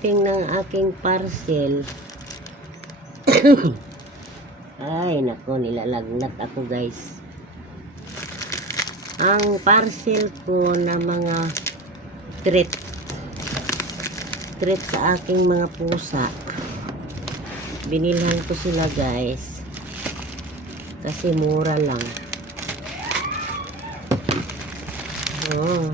pagdating ng aking parcel, ay nako, nilalagnat ako guys. Ang parcel ko na mga treat sa aking mga pusa, binilhan ko sila guys kasi mura lang. Oh,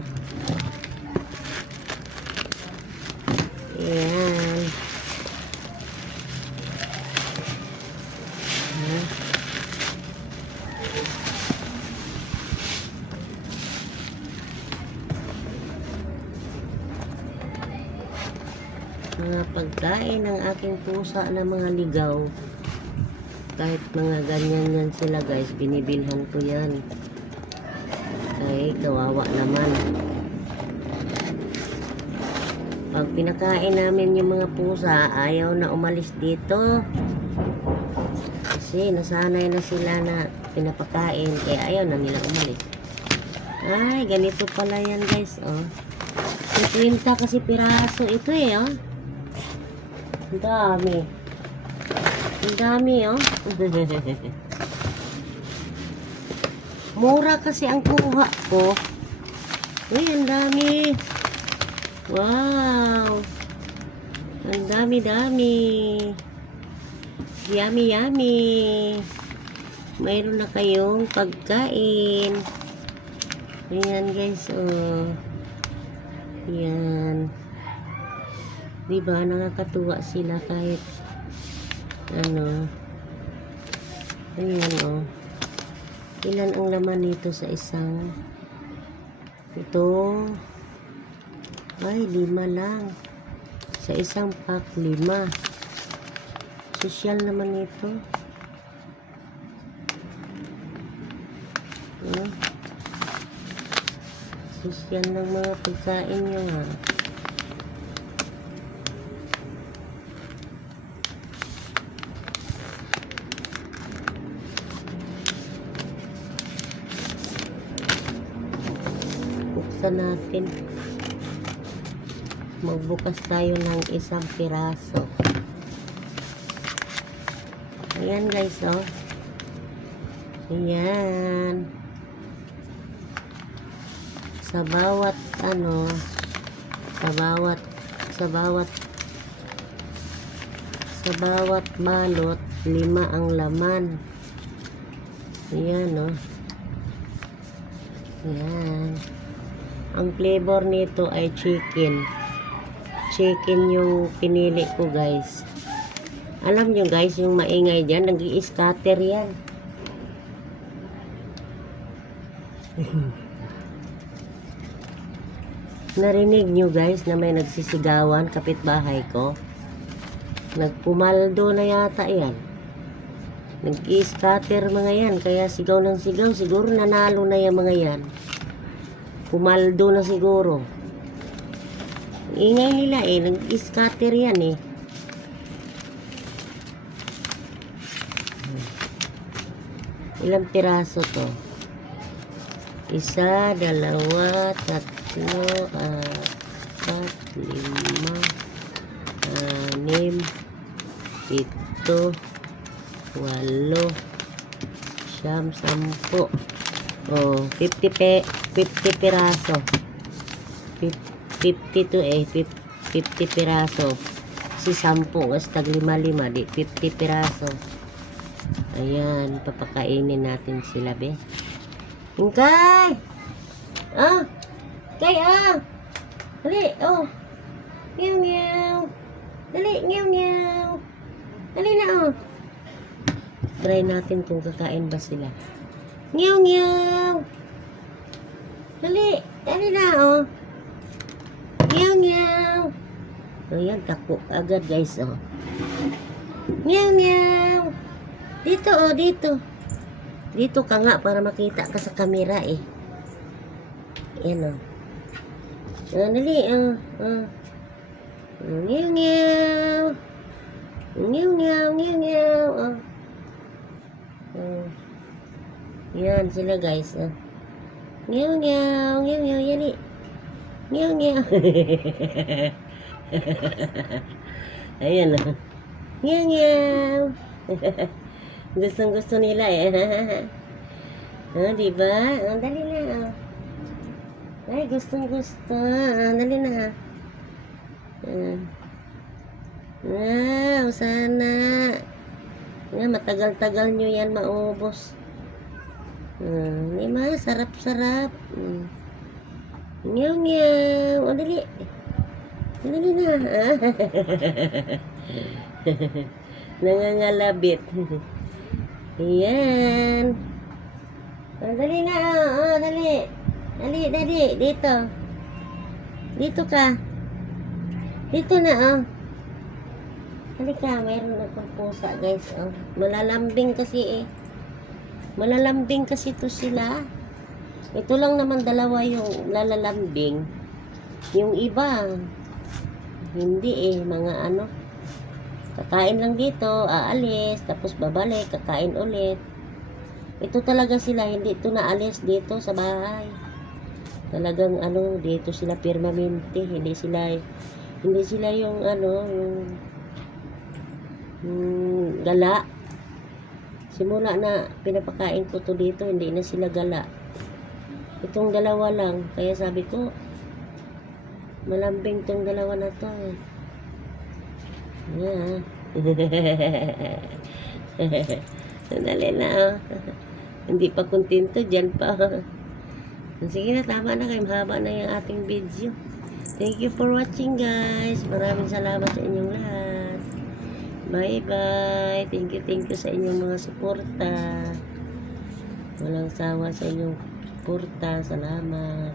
ayan. Mga pagkain ng aking pusa na mga ligaw, kahit mga ganyan yan sila guys, binibilhan ko yan. Ay, kawawa naman. Pag pinakain namin yung mga pusa, ayaw na umalis dito. Kasi nasanay na sila na pinapakain, kaya ayaw na nila umalis. Ay, ganito pala yan guys, oh. 50 kasi piraso ito eh, oh. Ang dami. Ang dami, oh. Mura kasi ang kuha ko. Uy, ang dami. Wow. Ang dami-dami. Yummy-yummy. Mayroon na kayong pagkain. Ayan guys, oh. Ayan. Diba, nakakatuwa sila kahit ano. Ayan, oh. Ilan ang laman nito sa isang? Ito. Ay, 5 lang. Sa isang pack, 5. Sosyal naman ito. Sosyal ng mga pagkain nyo, ha. Buksan natin. Magbukas tayo ng isang piraso. Ayan guys, oh. Ayan. Sa bawat ano, sa bawat balot, 5 ang laman. Ayan, oh. Ayan. Ang flavor nito ay chicken. Chicken yung pinili ko guys. Alam nyo guys, yung maingay dyan, nag-i-scatter yan. Narinig nyo guys na may nagsisigawan kapitbahay ko? Nagpumaldo na yata yan. Nag-i-scatter mga yan, kaya sigaw ng sigaw. Siguro nanalo na yung mga yan. Pumaldo na siguro. Ingay nila eh, nag-scatter yan eh. Ilang piraso to? 1, 2, 3, 4, 5, 6, 7, 8, 9, 10. Oh, 50 piraso. 50 to eh, 50 piraso. Si 10, hasta 5, di 50 piraso. Ayan, papakainin natin sila, be. Kay! Ah! Kay, ah! Dali, oh! Meow, meow! Dali, meow, meow! Dali na, oh! Try natin kung kakain ba sila. Meow, meow! Dali, dali na, oh! Meow, meow! Ayan, tako agad, guys, oh! Meow, meow! Dito, oh, dito. Dito ka nga para makita ka sa camera, eh. Ayan, oh. Dali, oh. Meow, meow. Meow, meow, meow, meow, oh. Yan sila, guys, oh. Meow, meow, meow, meow, yan, eh. Meow, meow. Ayan o. Nyaw, nyaw. Gustong gusto nila eh. Diba? Dali na. Ay, gustong gusto. Dali na. Sana. Matagal-tagal nyo yan maubos. Diba? Sarap-sarap. Nyaw, nyaw. Dali. Dali na. Nangangalabit. Ayan. Dali na. Dali. Dali. Dito. Dito ka. Dito na, Halika, mayroon akong pusa, guys, Malalambing kasi, Malalambing kasi to sila. Ito lang naman dalawa yung lalalambing. Yung iba, hindi mga kakain lang dito, aalis, tapos babalik, kakain ulit. Ito talaga sila, hindi ito naalis dito sa bahay. Talagang dito sila permanente, hindi sila yung yung gala. Simula na pinapakain ko to dito, hindi na sila gala. Itong dalawa lang, kaya sabi ko, malambing tong dalawa na to. Yeah. Sandali na, Hindi pa kontento, dyan pa. Sige na, tama na kayo. Mahaba na yung ating video. Thank you for watching, guys. Maraming salamat sa inyong lahat. Bye-bye. Thank you sa inyong mga suporta. Walang sawa sa inyong suporta. Salamat.